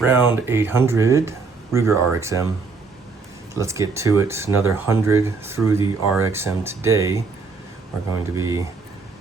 Round 800, Ruger RXM. Let's get to it. Another 100 through the RXM today. We're going to be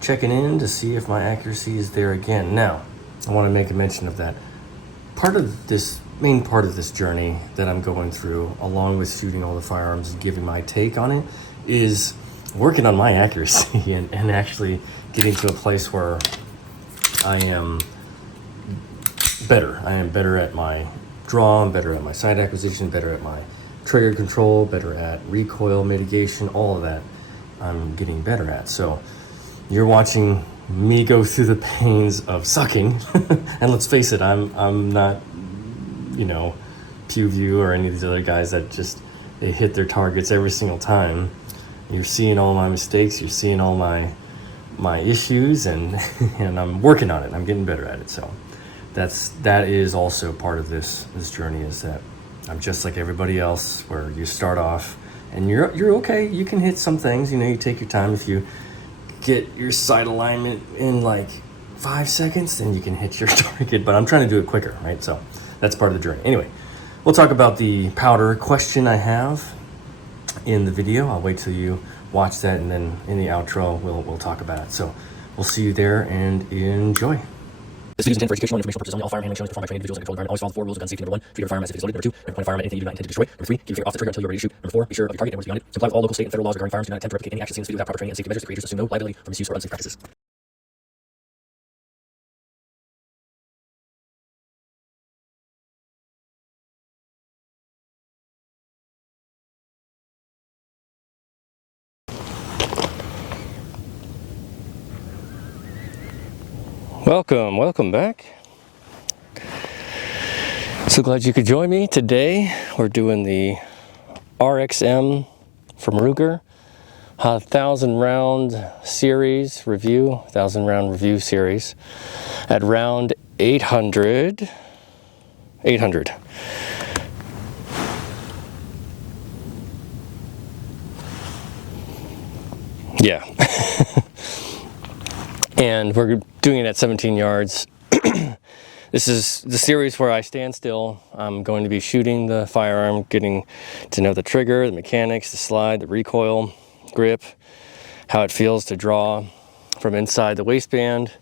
checking in to see if my accuracy is there again. Now, I want to make a mention of that. Main part of this journey that I'm going through, along with shooting all the firearms and giving my take on it, is working on my accuracy and actually getting to a place where I am better. I am better at my draw, I'm better at my sight acquisition, better at my trigger control, better at recoil mitigation, all of that I'm getting better at. So you're watching me go through the pains of sucking. And let's face it, I'm not, Pew View or any of these other guys that they hit their targets every single time. You're seeing all my mistakes, you're seeing all my issues, and I'm working on it. I'm getting better at it. So that is also part of this journey, is that I'm just like everybody else, where you start off and you're okay. You can hit some things, you take your time. If you get your sight alignment in like 5 seconds, then you can hit your target, but I'm trying to do it quicker, right? So that's part of the journey. Anyway, we'll talk about the powder question I have in the video. I'll wait till you watch that, and then in the outro we'll talk about it. So we'll see you there and enjoy. This video is intended for educational and informational purposes only. All firearm handling shown is performed by trained individuals in a controlled environment. Always follow the 4 rules of gun safety. Number 1, treat your firearm as if it's loaded. Number 2, never point a firearm at anything you do not intend to destroy. Number 3, keep your finger off the trigger until you're ready to shoot. Number 4, be sure of your target and what's beyond it. Comply with all local, state, and federal laws regarding firearms. Do not attempt to replicate any action seen in this video without proper training and safety measures. The creators assume no liability for misuse or unsafe practices. Welcome back. So glad you could join me today. We're doing the RXM from Ruger, 1,000 round series review, 1,000 round review series at round 800. Yeah. And we're doing it at 17 yards. This is the series where I stand still. I'm going to be shooting the firearm, getting to know the trigger, the mechanics, the slide, the recoil, grip, how it feels to draw from inside the waistband,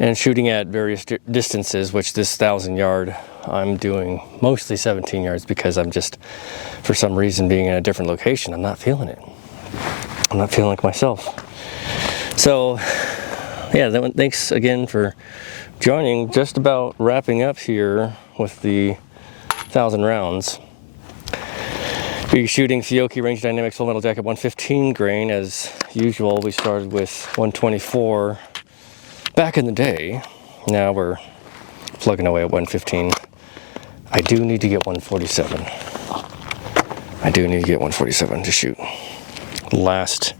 and shooting at various distances, which this 1,000 yard, I'm doing mostly 17 yards because I'm just, for some reason, being in a different location, I'm not feeling it. I'm not feeling like myself. So, yeah, thanks again for joining. Just about wrapping up here with the 1,000 rounds. We're shooting Fiocchi Range Dynamics Full Metal Jacket 115 grain as usual. We started with 124 back in the day. Now we're plugging away at 115. I do need to get 147. I do need to get 147 to shoot. Last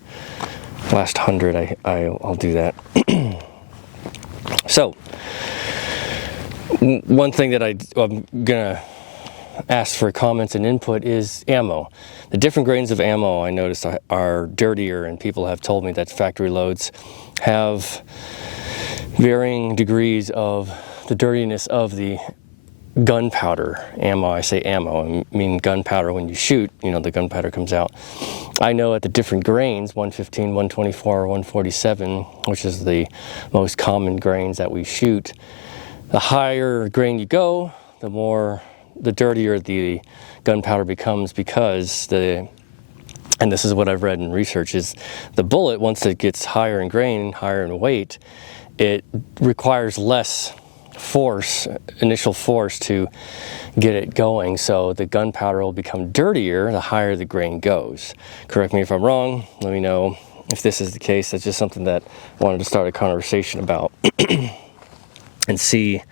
100, I'll do that. So, one thing that I'm gonna ask for comments and input is ammo. The different grains of ammo I noticed are dirtier, and people have told me that factory loads have varying degrees of the dirtiness of the gunpowder ammo. I say ammo, I mean gunpowder. When you shoot, the gunpowder comes out. I know at the different grains, 115, 124, 147, which is the most common grains that we shoot, the higher grain you go, the dirtier the gunpowder becomes, because and this is what I've read in research, is the bullet, once it gets higher in grain, higher in weight, it requires less initial force to get it going, so the gunpowder will become dirtier the higher the grain goes. Correct me if I'm wrong, let me know if this is the case. That's just something that I wanted to start a conversation about and see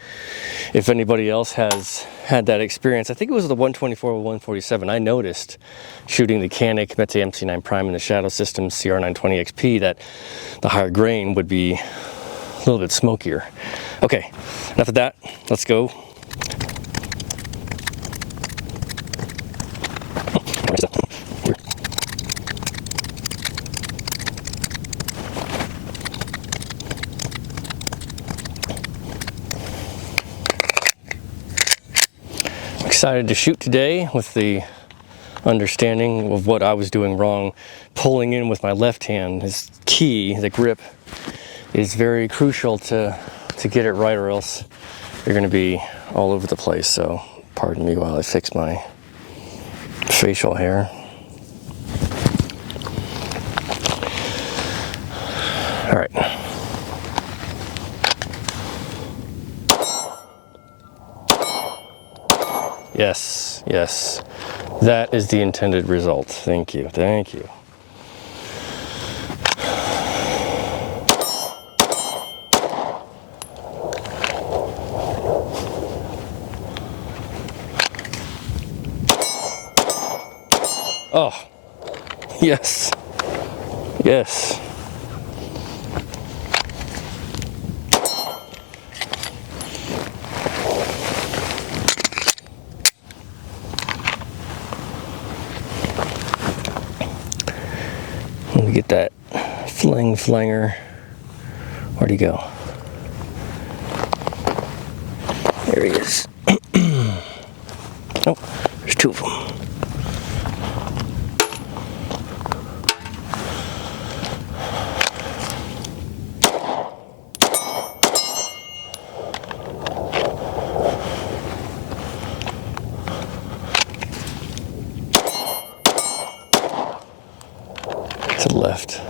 if anybody else has had that experience. I think it was the 124 or 147. I noticed shooting the Canik Mete MC9 Prime in the Shadow Systems CR920 XP that the higher grain would be a little bit smokier. Okay, enough of that. Let's go. Excited to shoot today with the understanding of what I was doing wrong. Pulling in with my left hand is key. The grip is very crucial to get it right, or else you're going to be all over the place. So pardon me while I fix my facial hair. All right. Yes, yes. That is the intended result. Thank you, thank you. Oh, yes, yes. Let me get that flanger. Where'd he go? There he is. Oh, there's two of them. To the left.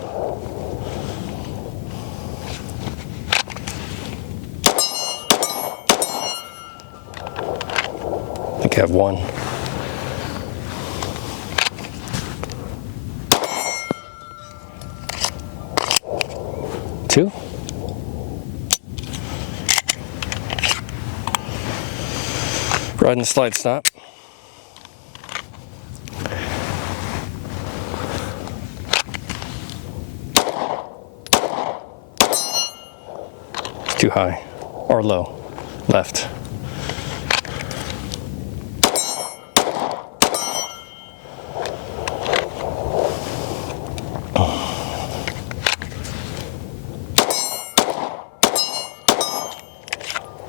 I think I have one. Two. Riding the slide stop. Too high or low. Left.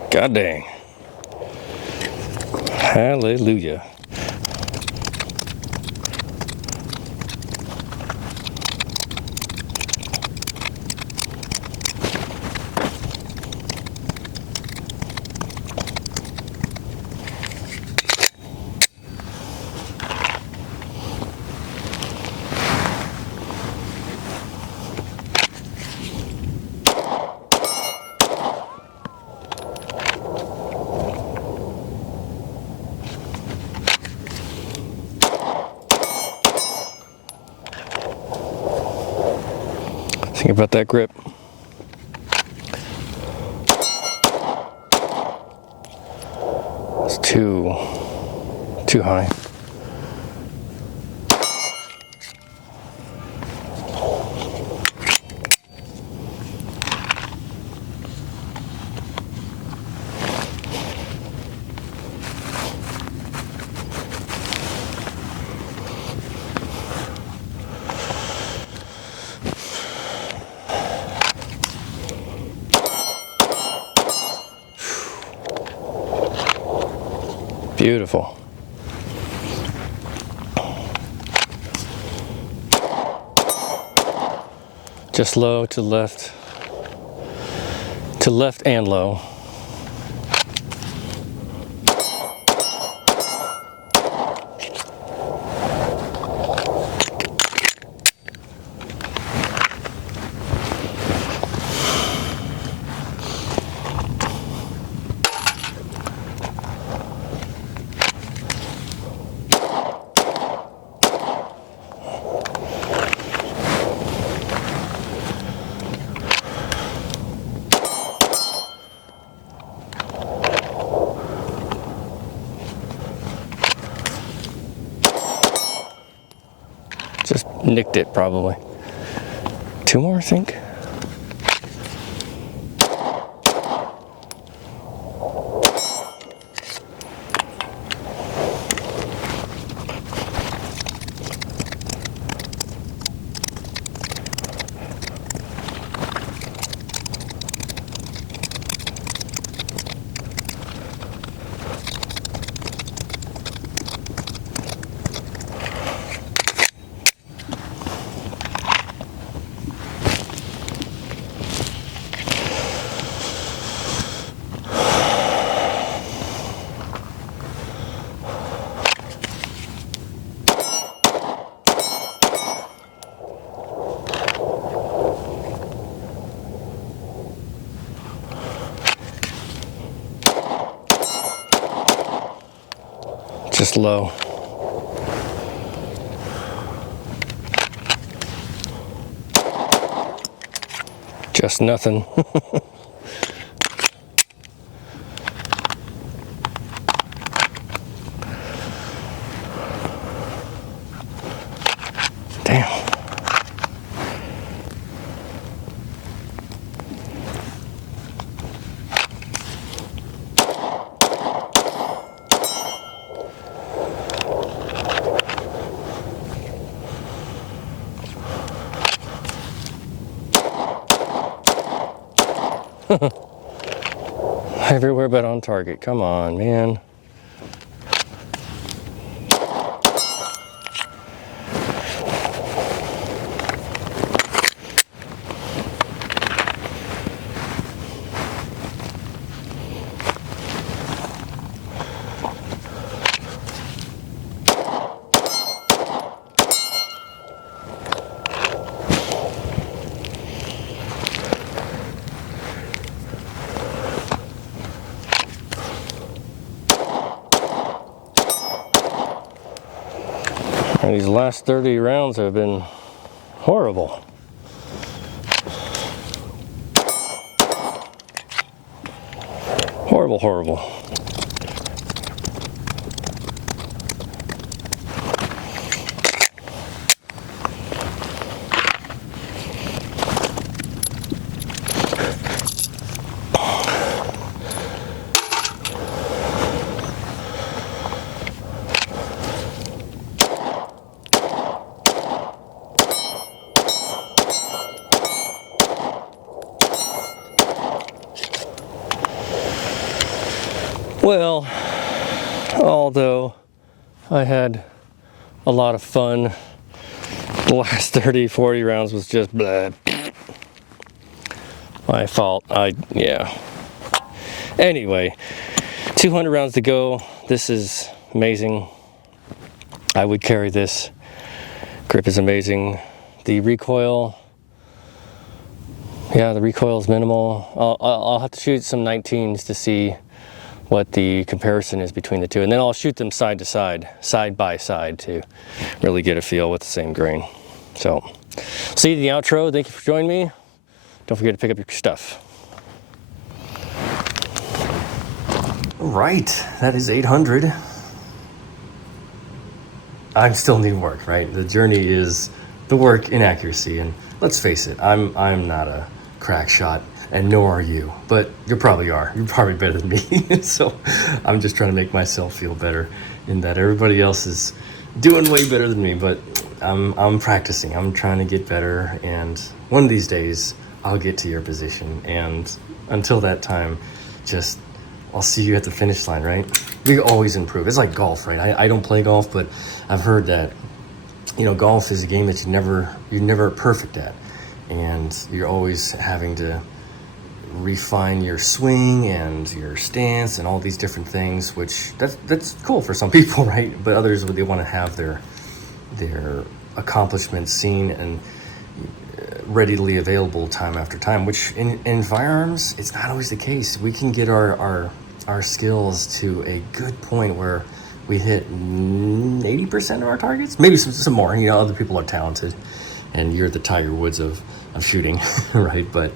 God dang. Hallelujah. Think about that grip. It's too high. Beautiful. Just low to left and low. Just nicked it probably. Two more, I think. just low. Just nothing. Damn. Everywhere but on target. Come on, man. And these last 30 rounds have been horrible. Horrible, horrible. Well, although I had a lot of fun, the last 30, 40 rounds was just blah. My fault. Yeah. Anyway, 200 rounds to go. This is amazing. I would carry this. Grip is amazing. The recoil, yeah, the recoil is minimal. I'll have to shoot some 19s to see what the comparison is between the two, and then I'll shoot them side by side to really get a feel with the same grain. So, see you in the outro. Thank you for joining me. Don't forget to pick up your stuff. All right, that is 800. I still need work, right? The journey is the work in accuracy, and let's face it, I'm not a crack shot, and nor are you, but you probably are. You're probably better than me. So I'm just trying to make myself feel better in that everybody else is doing way better than me, but I'm practicing. I'm trying to get better, and one of these days I'll get to your position. And until that time, just I'll see you at the finish line, right? We always improve. It's like golf, right? I don't play golf, but I've heard that, you know, golf is a game that you're never perfect at, and you're always having to refine your swing and your stance and all these different things, which that's cool for some people, right? But others, they want to have their accomplishments seen and readily available time after time, which in firearms, it's not always the case. We can get our skills to a good point where we hit 80% of our targets, maybe some more. You know, other people are talented, and you're the Tiger Woods of shooting, right? But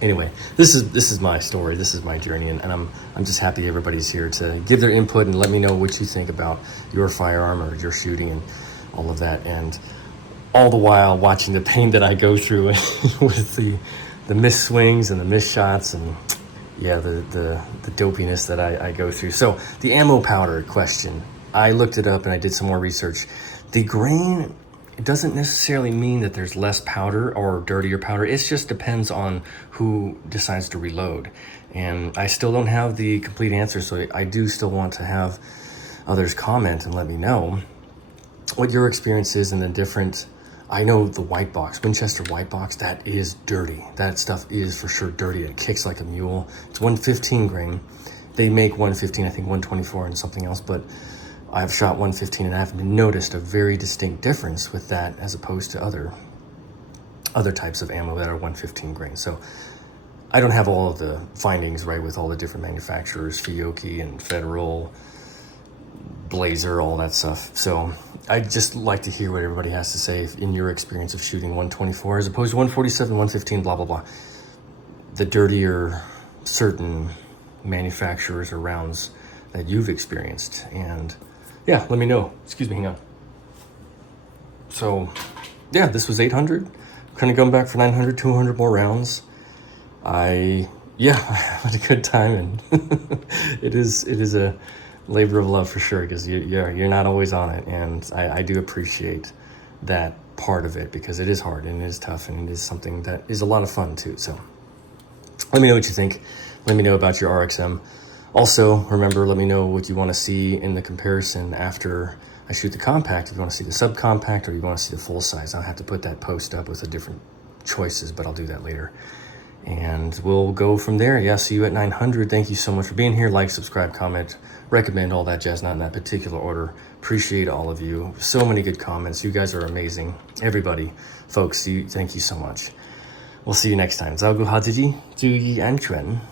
anyway, this is my story. This is my journey, and I'm just happy everybody's here to give their input and let me know what you think about your firearm or your shooting and all of that. And all the while watching the pain that I go through with the missed swings and the missed shots, and yeah, the dopiness that I go through. So the ammo powder question, I looked it up and I did some more research. The grain, it doesn't necessarily mean that there's less powder or dirtier powder. It just depends on who decides to reload. And I still don't have the complete answer, so I do still want to have others comment and let me know what your experience is in the different. I know the white box, Winchester white box, that is dirty. That stuff is for sure dirty. It kicks like a mule. It's 115 grain. They make 115, I think 124 and something else, but I've shot 115 and I've noticed a very distinct difference with that as opposed to other types of ammo that are 115 grain. So I don't have all of the findings, right, with all the different manufacturers, Fiocchi and Federal, blazer, all that stuff. So I'd just like to hear what everybody has to say in your experience of shooting 124 as opposed to 147, 115, blah, blah, blah. The dirtier certain manufacturers or rounds that you've experienced. And yeah, let me know. Excuse me, hang on. So yeah, this was 800. Kind of going back for 900, 200 more rounds. I had a good time, and it is a labor of love for sure, because you're not always on it, and I do appreciate that part of it, because it is hard and it is tough, and it is something that is a lot of fun too. So let me know what you think. Let me know about your RXM. Also, remember, let me know what you want to see in the comparison after I shoot the compact. If you want to see the subcompact or you want to see the full size, I'll have to put that post up with the different choices, but I'll do that later. And we'll go from there. Yeah, see you at 900. Thank you so much for being here. Like, subscribe, comment, recommend, all that jazz, not in that particular order. Appreciate all of you. So many good comments. You guys are amazing. Everybody, folks, thank you so much. We'll see you next time. 照顾好自己，注意安全。